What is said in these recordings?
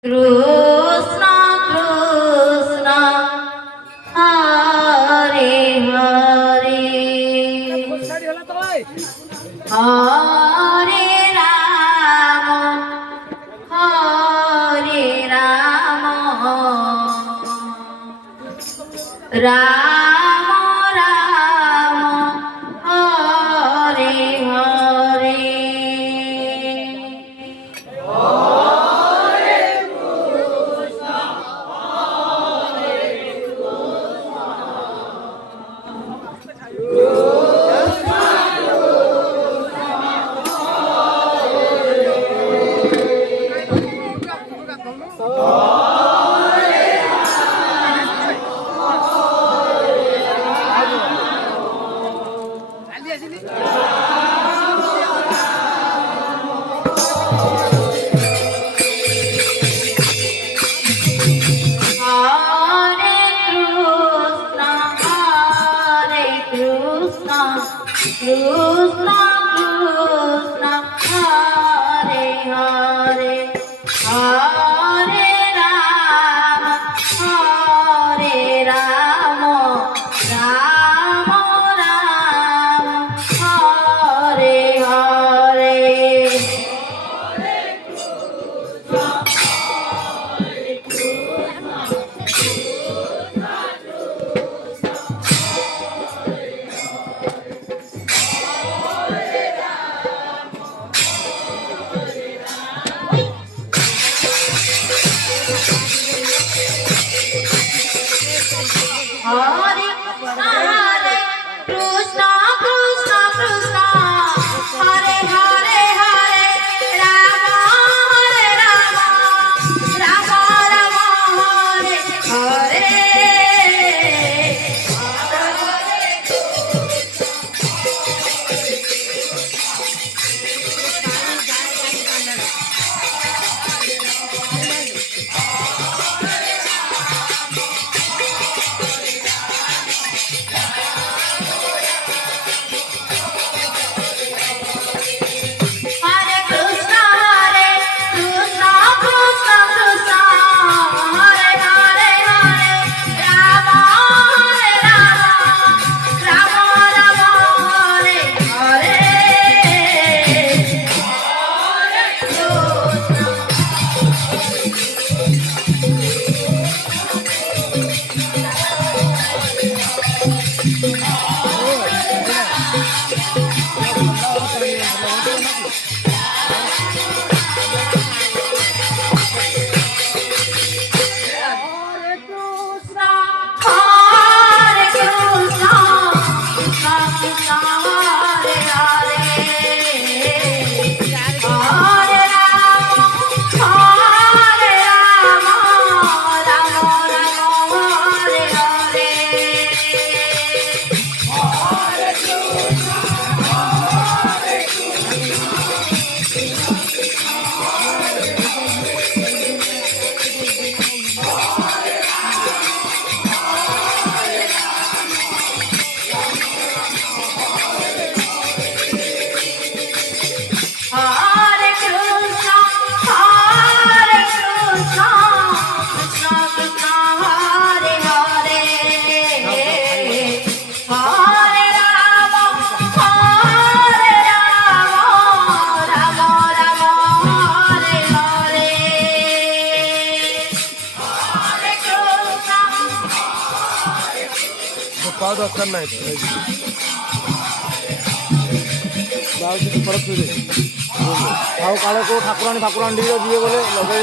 Krishna Krishna Hare Hare Hare Rama Rama Rama Hare Hare Krishna Krishna Hare Hare Hare Rama Rama Rama Hare Hare Hare Krishna Krishna Krishna Hare Hare Hare Rama Rama Rama Hare पाव दरकार नाही परत पाव काळे को ठाकुराणी ठाकुराणी दिए बोले लगे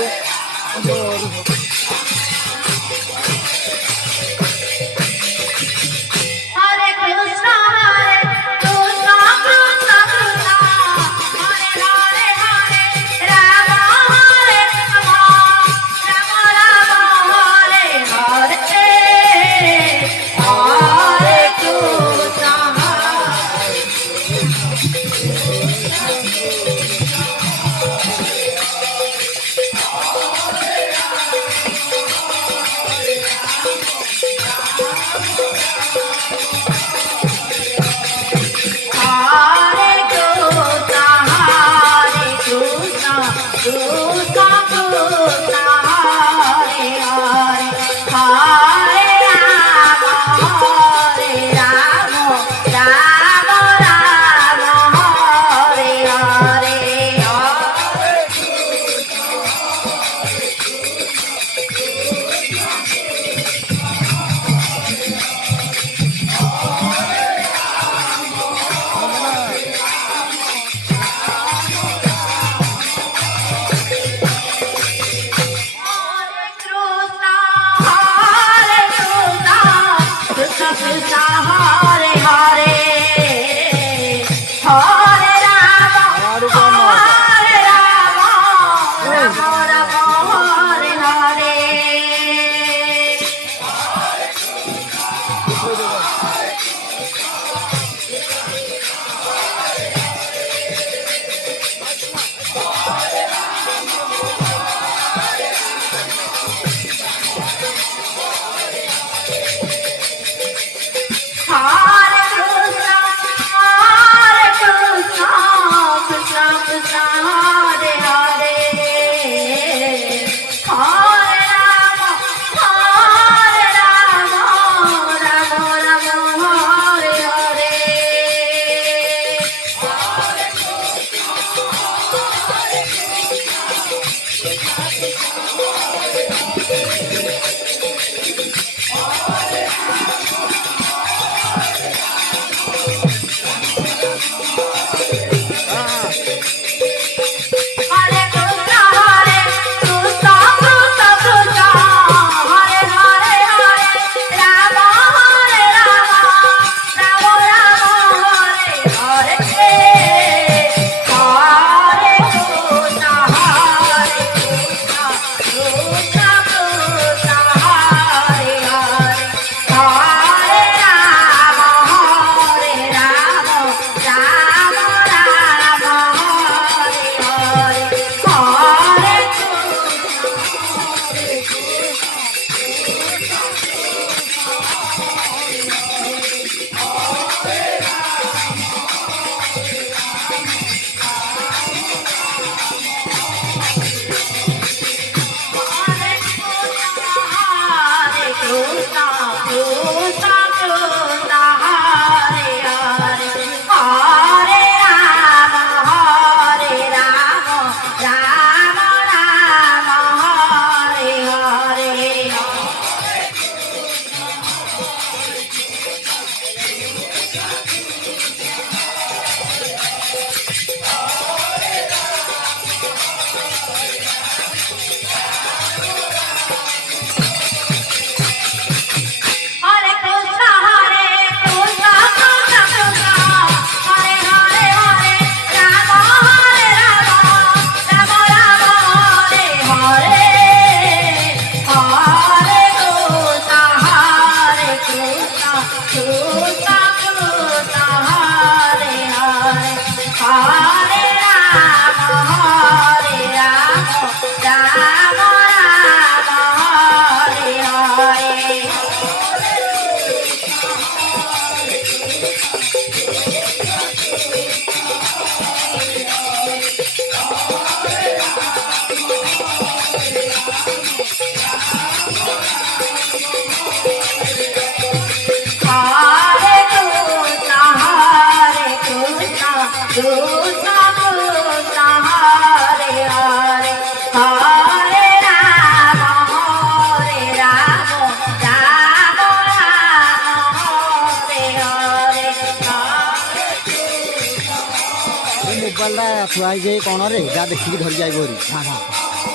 ଥୁଆ ହେଇଛି ଏଇ କଣରେ ଯାହା ଦେଖିକି ଧରି ଯାଇବ ହେରି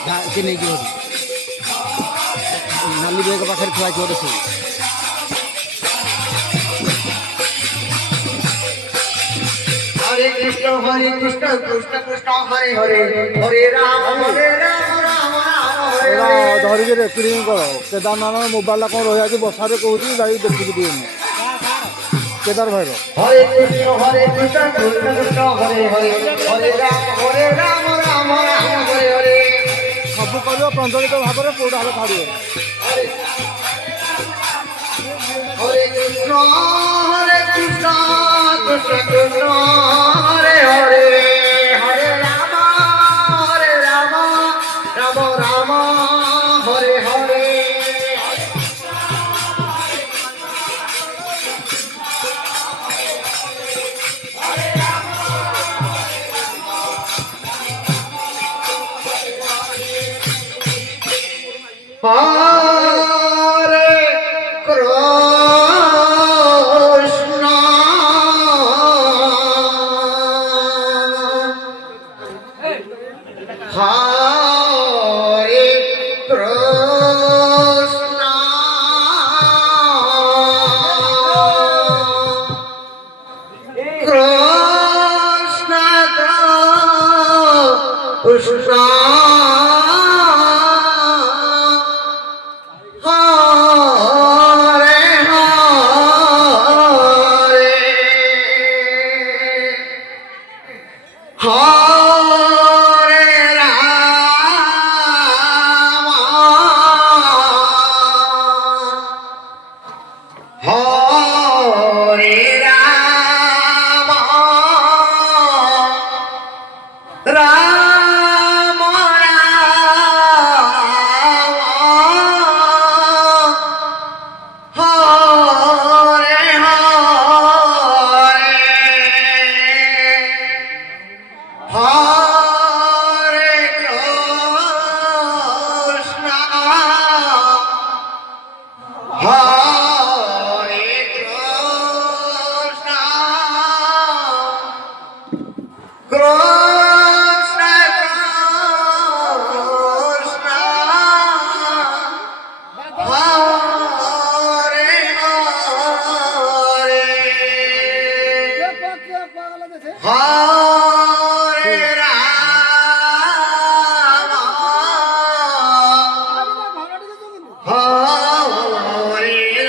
ଯାହା କିଏ ନେଇଯିବ ହେରି ନାଲି ବେଗ ପାଖରେ ଥୁଆ ହେଇଥିବ ଦେଖିବୁ। हरे कृष्ण कृष्ण कृष्ण हरे हरे हरे राम राम हरे ଏଇଟା हरे ଧରିକି ରେକର୍ଡିଂ କର। କେଦାରନାଥ ମୋବାଇଲଟା କ'ଣ ରହିଯାଇଛି ବର୍ଷାରେ କହୁଛି ଯାଇ ଦେଖିକି ଦିଏନି କେଦାର ଭାଇର। हरे कृष्ण कृष्ण कृष्ण हरे हरे हरे राम राम हरे हरे ସବୁ କରିବ ପ୍ରଞ୍ଜଳିତ ଭାବରେ କୋଉଟା ହେଲେ ଛାଡ଼ିବ। हरे कृष्ण कृष्ण कृष्ण हरे हरे हरे राम राम राम हरे हरे हरे कृष्ण हरे कृष्ण कृष्ण कृष्ण हरे हरे हरे राम हरे राम राम हरे हरे हरे कृष्ण हरे कृष्ण कृष्ण कृष्ण हरे हरे हरे राम हरे राम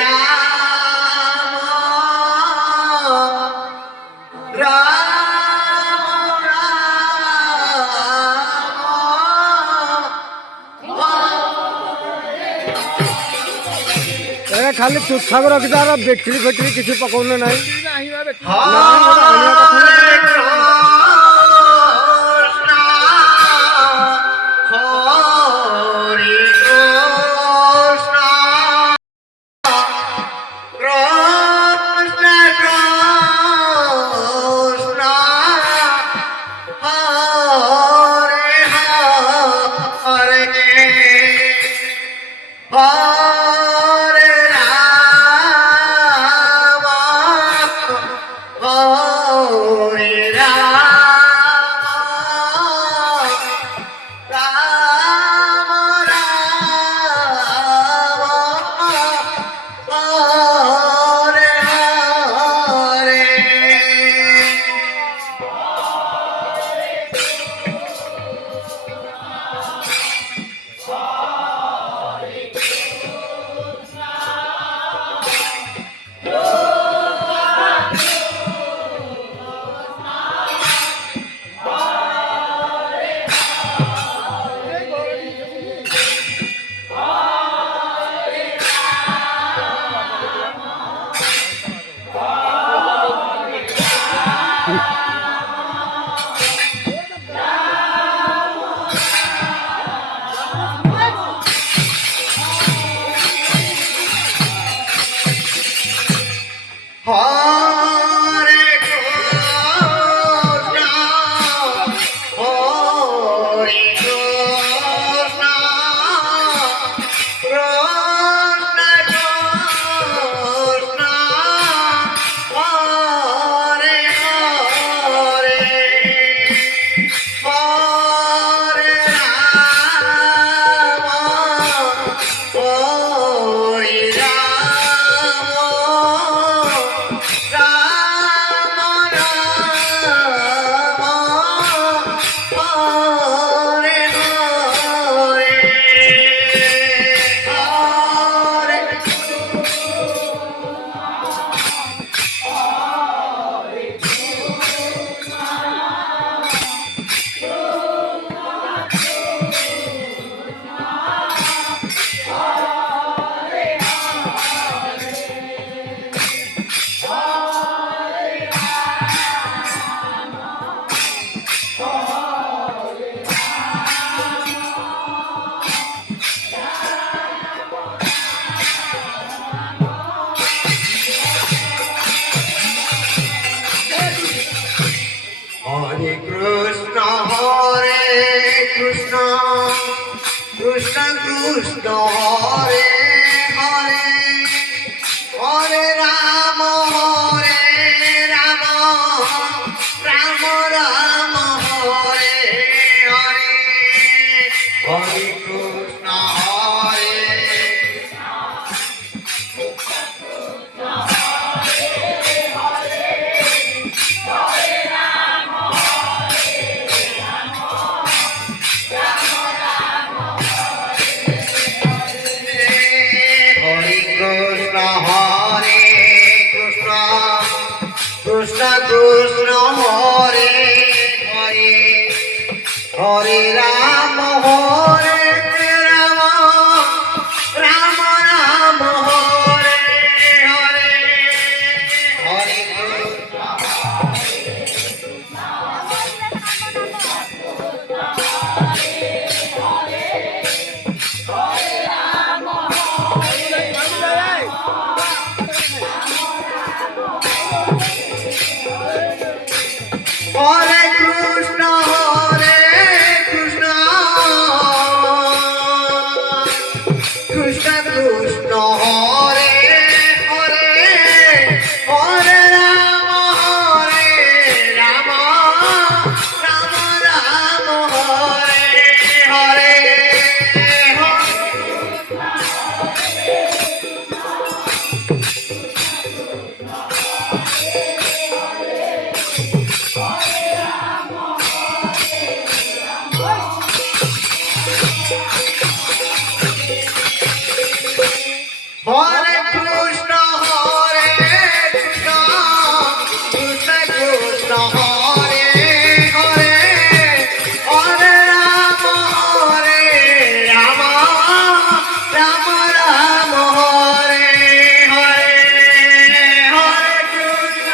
ଏ ଖାଲି ଚୁଥାକୁ ରଖିଥା ବେଟରୀ ଫେଟରୀ କିଛି ପକଉନେ ନାହିଁ। हरे कृष्ण हरे कृष्ण कृष्ण कृष्ण हरे हरे हरे राम हरे राम राम हरे हरे কৃষ্ণ হরে হরে হরে রাম রাম রাম হরে হরে হরে কৃষ্ণ হরে হরে কৃষ্ণ হরে কৃষ্ণ কৃষ্ণ কৃষ্ণ হরে হরে হরে রাম রাম রাম হরে হরে হরে কৃষ্ণ হরে কৃষ্ণ কৃষ্ণ কৃষ্ণ হরে হরে হরে রাম রাম রাম হরে হরে হরে কৃষ্ণ কৃষ্ণ কৃষ্ণ কৃষ্ণ হরে হরে হরে রাম রাম রাম রাম হরে হরে হরে কৃষ্ণ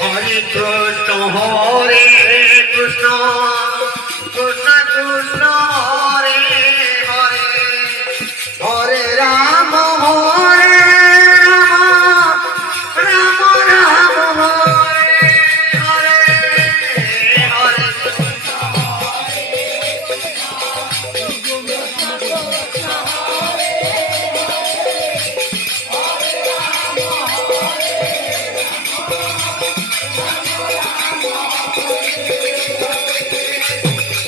হরে কৃষ্ণ হরে কৃষ্ণ কৃষ্ণ কৃষ্ণ হরে হরে হরে রাম রাম রাম হরে হরে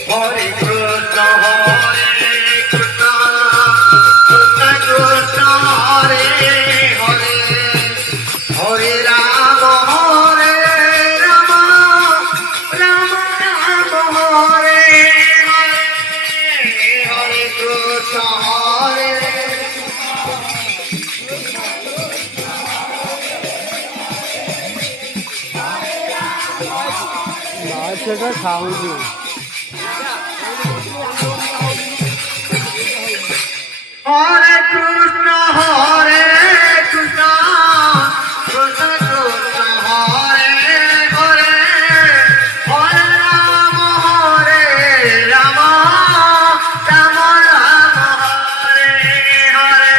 হরে হরে কৃষ্ণ কৃষ্ণ কৃষ্ণ হরে হরে হরে রাম রাম রাম রাম হরে হরে হরে কৃষ্ণ হরে সেটা খাওয়াবো হরে কৃষ্ণ কৃষ্ণ কৃষ্ণ কৃষ্ণ হরে হরে হরে রাম রাম রাম রাম হরে হরে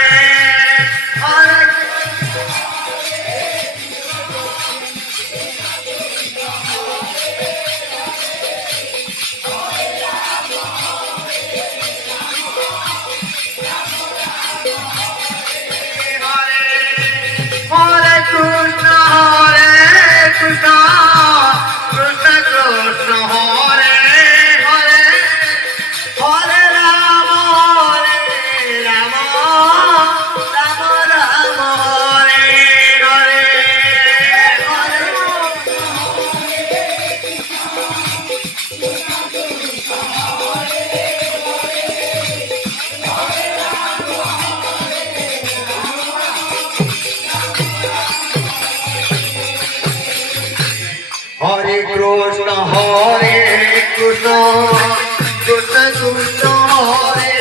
হরে হরে কৃষ্ণ কৃষ্ণ কৃষ্ণ কৃষ্ণ হরে হরে হরে রাম রাম রাম রাম হরে হরে হরে হরে কৃষ্ণ কৃষ্ণ কৃষ্ণ কৃষ্ণ হরে